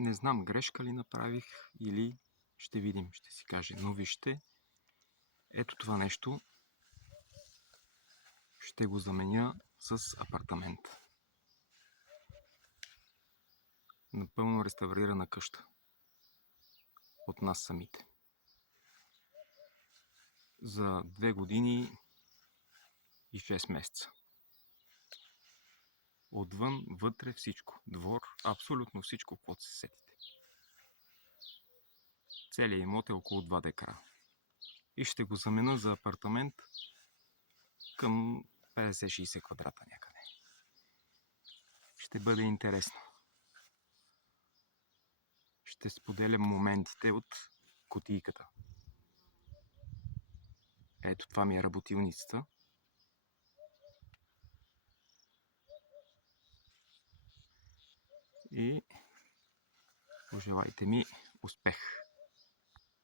Не знам грешка ли направих или ще видим, ще си каже. Но вижте, ето това нещо ще го заменя с апартамент. Напълно реставрирана къща от нас самите. За 2 години и 6 месеца. Отвън, вътре всичко. Двор, абсолютно всичко, каквото се сетите. Целият имот е около 2 декара. И ще го заменя за апартамент към 50-60 квадрата някъде. Ще бъде интересно. Ще споделям моментите от кутийката. Ето това ми е работилницата. И пожелайте ми успех!